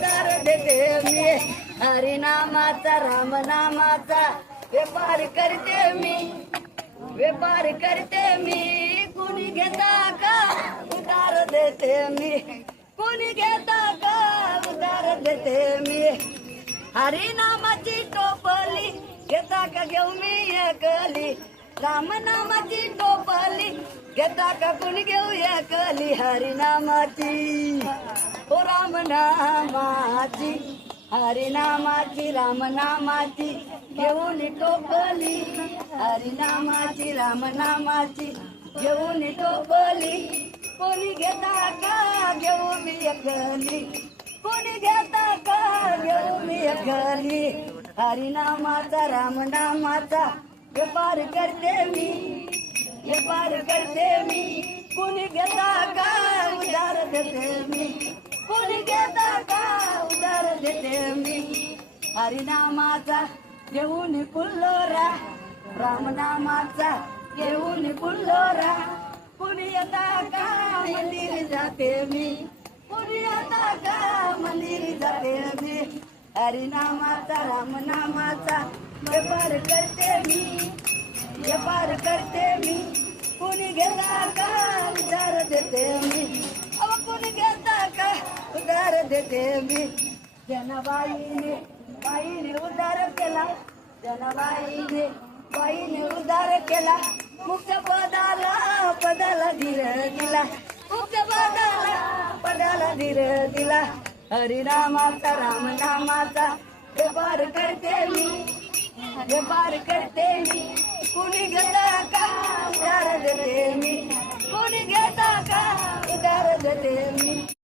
उधार देते मी हरिनामाचा रामनामाचा व्यापार करते मी व्यापार करते मी कुणी घेता का उधार देते मी कुणी घेता का उधार देते मी हरिनामाची टोपली घेता का घेऊ मी एकली रामनामाची टोपली घेता का कुणी घेऊ एकली हरिनामाची ओ रामनामाची हरिनामाची रामनामाची घेऊन टोपली हरिनामाची रामनामाची घेऊन टोपली कोणी घेता का घेऊ मी एकली कोणी घेता का घेऊ मी एकली हरिनामाचा रामनामाचा व्यापार करते मी व्यापार करते मी कोणी घेता का उधार देते मी कोणी घेता का उधार देते मी हरिनामाचा घेऊन फुल्लोरा रामनामाचा घेऊन फुल्लोरा कुणी येता का मंदिर जाते मी कुणी येता का मंदिर जाते मी हरिनामाचा रामनामाचा व्यापार करते मी व्यापार करते मी कुणी घेता का उधार देते मी अव कुणी घेता का उधार देते मी बाईने उधार केला बाईने उधार केला मुक्त पदाला धीर दिला मुक्त पदाला धीर दिला हरिनामाचा रामनामाचा व्यापार करते मी व्यापार करते मी कुणी घेता का उधार देते मी कुणी घेता का उधार देते मी